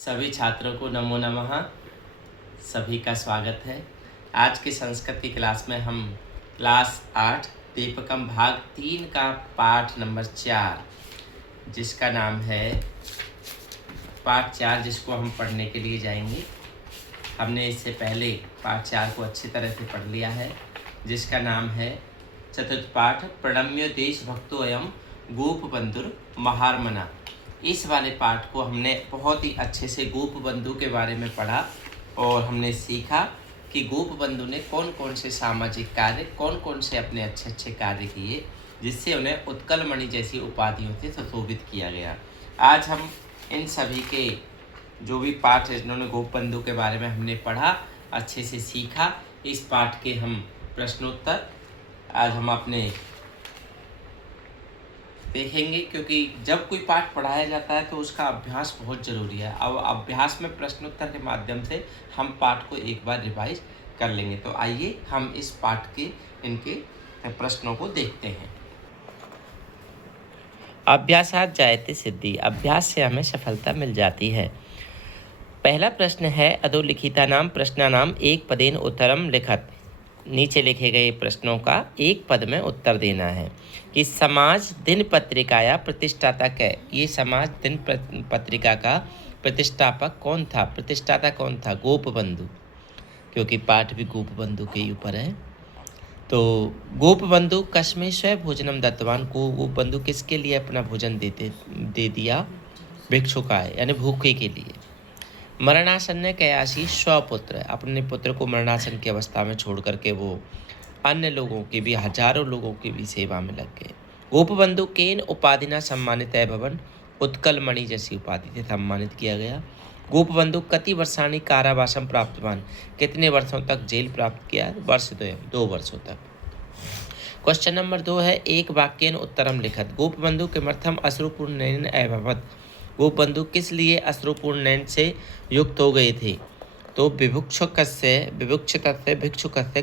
सभी छात्रों को नमो नमः। सभी का स्वागत है। आज की संस्कृत की क्लास में हम क्लास 8 दीपकम भाग 3 का पाठ नंबर 4 जिसका नाम है पाठ 4, जिसको हम पढ़ने के लिए जाएंगे। हमने इससे पहले पाठ 4 को अच्छी तरह से पढ़ लिया है, जिसका नाम है चतुर्थ पाठ प्रणम्य देश भक्तो अयम गोप बंधुर महारमना। इस वाले पाठ को हमने बहुत ही अच्छे से गोप बंधु के बारे में पढ़ा और हमने सीखा कि गोप बंधु ने कौन कौन से सामाजिक कार्य, कौन कौन से अपने अच्छे अच्छे कार्य किए, जिससे उन्हें उत्कल मणि जैसी उपाधियों से सुशोभित किया गया। आज हम इन सभी के जो भी पाठ है जिन्होंने गोप बंधु के बारे में हमने पढ़ा, अच्छे से सीखा। इस पाठ के हम प्रश्नोत्तर आज हम अपने देखेंगे, क्योंकि जब कोई पाठ पढ़ाया जाता है तो उसका अभ्यास बहुत ज़रूरी है। अब अभ्यास में प्रश्नोत्तर के माध्यम से हम पाठ को एक बार रिवाइज कर लेंगे। तो आइए हम इस पाठ के इनके प्रश्नों को देखते हैं। अभ्यासात जायते सिद्धि, अभ्यास से हमें सफलता मिल जाती है। पहला प्रश्न है अधोलिखितानां प्रश्नानां एक पदेन उत्तरम लिखत। नीचे लिखे गए प्रश्नों का एक पद में उत्तर देना है कि समाज दिन पत्रिका या प्रतिष्ठाता है। ये समाज दिन पत्रिका का प्रतिष्ठापक कौन था, प्रतिष्ठाता कौन था? गोप बंधु, क्योंकि पाठ भी गोप बंधु के ऊपर है। तो गोप बंधु कस्मै स्व भोजनम दत्तवान को गोप बंधु किसके लिए अपना भोजन दे दिया? भिक्षुकाय यानी भूखे के लिए। मरणासन्न कयासी स्वपुत्र, अपने पुत्र को मरणासन की अवस्था में छोड़ करके वो अन्य लोगों की भी, हजारों लोगों की भी सेवा में लग गए। गोपबंधु केन उपाधिना सम्मानित है भवन, उत्कल मणि जैसी उपाधि से सम्मानित किया गया। गोपबंधु कति वर्षाणी कारावासम प्राप्तवान, कितने वर्षों तक जेल प्राप्त किया? वर्ष 2 वर्षों तक। क्वेश्चन नंबर 2 है एक वाक्यन उत्तरम लिखत। गोपबंधु किमर्थम अश्रुपूर्ण नयन अभवत, गोपबंधु किस लिए अश्रुपूर्ण नयन से युक्त हो गए थे? तो विभुक्षुकस्य भिक्षुकस्य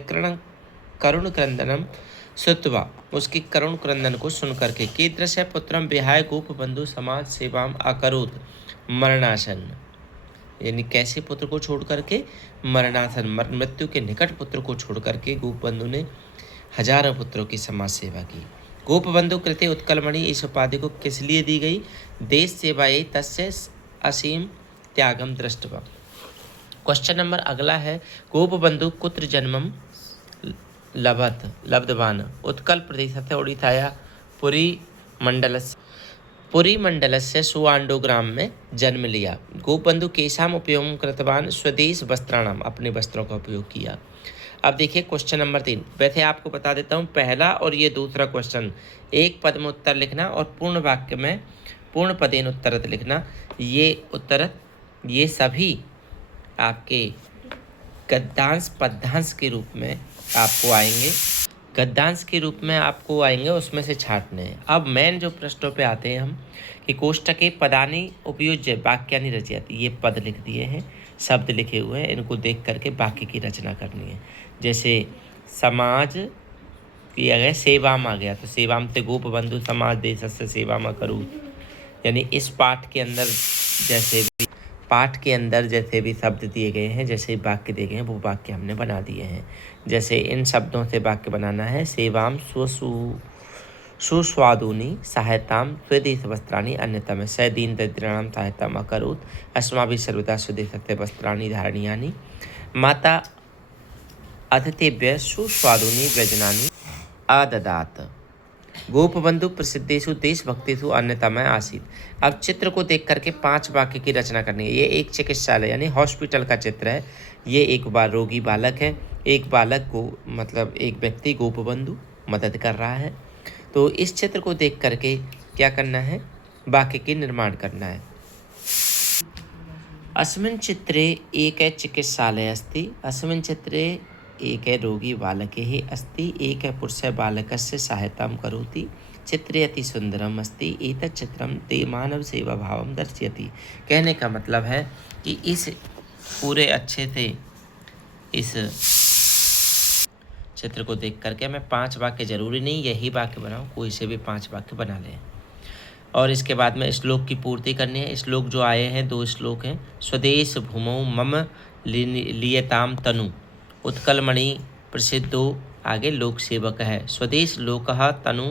करुण क्रंदनम श्रुत्वा, उसकी करुण क्रंदन को सुन करके। कीदृश पुत्रम विहाय गोपबंधु समाज सेवाम अकरोत मरणासन, यानी कैसे पुत्र को छोड़ करके? मरणासन, मृत्यु के निकट पुत्र को छोड़ करके गोपबंधु ने हजारों पुत्रों की समाज सेवा की। गोपबंधु कृते उत्कलमणि, इस उपाधि को किस लिए दी गई? देश सेवायै तस्य असीम त्यागम दृष्टवा। क्वेश्चन नंबर अगला है गोपबंधु कुत्र जन्मम लब्धवान, उत्कल प्रदेश से उड़ीसाया पुरी मंडल से सुआंडो ग्राम में जन्म लिया। गोपबंधु केशाम उपयोग कृतवान, स्वदेश वस्त्राणाम, अपने वस्त्रों का उपयोग किया। अब देखिए क्वेश्चन नंबर 3, वैसे आपको बता देता हूँ पहला और ये दूसरा क्वेश्चन एक पद में उत्तर लिखना और पूर्ण वाक्य में पूर्ण पदेन उत्तरत लिखना। ये उत्तरत ये सभी आपके गद्यांश पद्यांश के रूप में आपको आएंगे, गद्यांश के रूप में आपको आएंगे, उसमें से छांटने हैं। अब मेन जो प्रश्नों पे आते हैं हम कि कोष्टके पदानी उपयुज्य वाक्यानि रचयति, ये पद लिख दिए हैं, शब्द लिखे हुए हैं, इनको देख करके वाक्य की रचना करनी है। जैसे समाज किया गया, सेवाम आ गया, तो सेवाम से गोपबंधु समाज देशस्य सेवाम करूँ, यानी इस पाठ के अंदर जैसे भी शब्द दिए गए हैं, जैसे वाक्य दिए गए हैं, वो वाक्य हमने बना दिए हैं। जैसे इन शब्दों से वाक्य बनाना है, सेवाम सुस्वादूनी सहायताम स्वदेश वस्त्राणी अन्यतम, स दीन दरिद्राणाम सहायताम अकरोत्, अस्माभिः सर्वदा स्वदेशस्य वस्त्राणि धारणीयानि, माता अतिथेभ्यः सुस्वादूनि व्यजनानि अददात। गोपबंधु प्रसिद्धेषु देशभक्तिषु अन्यतम आसीत्। अब चित्र को देख करके 5 वाक्य की रचना करनी है। ये एक चिकित्सालय यानी हॉस्पिटल का चित्र है। ये एक बार रोगी बालक है, एक बालक को मतलब एक व्यक्ति गोपबंधु मदद कर रहा है। तो इस चित्र को देख करके क्या करना है? वाक्य की निर्माण करना है। अस्मिन् चित्रे एक चिकित्सालय अस्ति, अस्मिन् चित्रे एक रोगी बालके अस्ति, एक पुरुषः बालकस्य सहायतां करोति, चित्रे अति सुंदरम अस्ति, एतत् चित्रम ते मानव सेवा भावम दर्शयति। कहने का मतलब है कि इस पूरे अच्छे से इस चित्र को देख करके मैं 5 वाक्य जरूरी नहीं यही वाक्य बनाऊं, कोई से भी 5 वाक्य बना लें। और इसके बाद में श्लोक की पूर्ति करनी है। श्लोक जो आए हैं 2 श्लोक हैं। स्वदेश भूमौ मम लियताम तनु उत्कलमणि प्रसिद्धो, आगे लोक सेवक है। स्वदेश लोकः तनु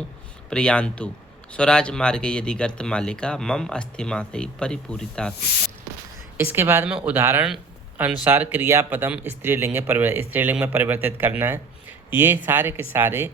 प्रियांतु स्वराज मार्गे यदि गर्त मालिका मम अस्थिमासई परिपूरिता। इसके बाद में उदाहरण अनुसार क्रियापदम स्त्रीलिंग में परिवर्तित करना है। ये सारे के सारे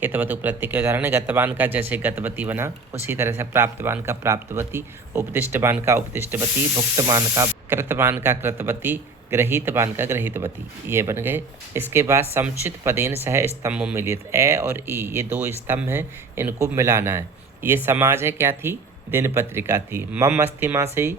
केतवतु प्रत्यय के उदाहरण है। गतवान का जैसे गतवती बना, उसी तरह से प्राप्तवान का प्राप्तवती, उपदिष्टवान का उपदिष्टवती, भुक्तवान का कृतवती, ग्रहीतवान का ग्रहीतवती, ये बन गए। इसके बाद समुचित पदेन सह स्तंभों मिलित, ए और ई ये 2 स्तंभ हैं, इनको मिलाना है। ये समाज है, क्या थी? दिन पत्रिका थी। मम अस्थि मासई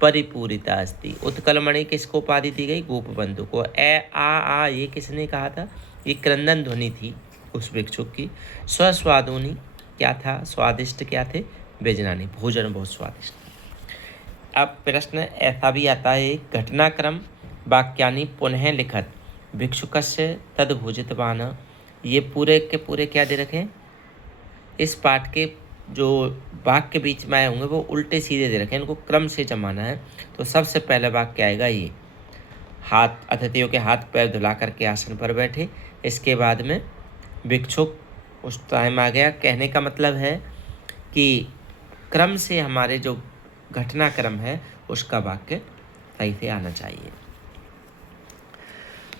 परिपूरिता अस्ति। उत्कलमणि किसको उपाधि दी गई? गोपबंधु को। ए आ ये किसने कहा था? ये क्रंदन ध्वनि थी उस भिक्षुक की। स्वस्वादुनी क्या था? स्वादिष्ट क्या थे? व्यजनानी, भोजन बहुत स्वादिष्ट। अब प्रश्न ऐसा भी आता है, घटनाक्रम वाक्यानि पुनः लिखत भिक्षुकस्य तद्भुजितवान। ये पूरे के पूरे क्या दे रखे? इस पाठ के जो वाक्य के बीच में आए होंगे वो उल्टे सीधे दे रखे हैं, इनको क्रम से जमाना है। तो सबसे पहला वाक्य आएगा ये, हाथ अतिथियों के हाथ पैर धुला करके आसन पर बैठे। इसके बाद में भिक्षुक उस टाइम आ गया। कहने का मतलब है कि क्रम से हमारे जो घटनाक्रम है उसका वाक्य सही से आना चाहिए।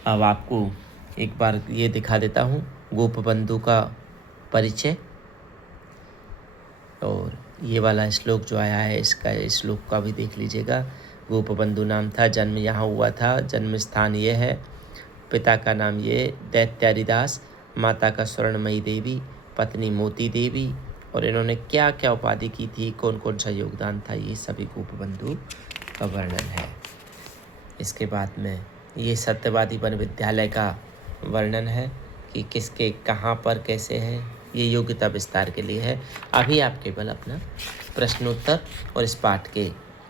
अब आपको एक बार ये दिखा देता हूँ गोपबंधु का परिचय। और ये वाला श्लोक जो आया है इसका श्लोक का भी देख लीजिएगा। गोपबंधु नाम था, जन्म यहाँ हुआ था, जन्म स्थान ये है, पिता का नाम ये दैत्यारिदास, माता का स्वर्णमयी देवी, पत्नी मोती देवी, और इन्होंने क्या क्या उपाधि की थी, कौन कौन सा योगदान था, ये सभी गोपबंधु का वर्णन है। इसके बाद में ये सत्यवादी वन विद्यालय का वर्णन है कि किसके कहाँ पर कैसे है। ये योग्यता विस्तार के लिए है। अभी आप केवल अपना प्रश्नोत्तर और इस पाठ के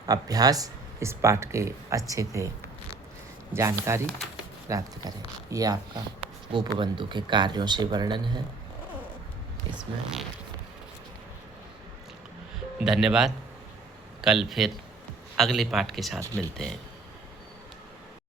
अभ्यास, इस पाठ के अच्छे से जानकारी प्राप्त करें। ये आपका गोपबंधु के कार्यों से वर्णन है इसमें। धन्यवाद। कल फिर अगले पाठ के साथ मिलते हैं।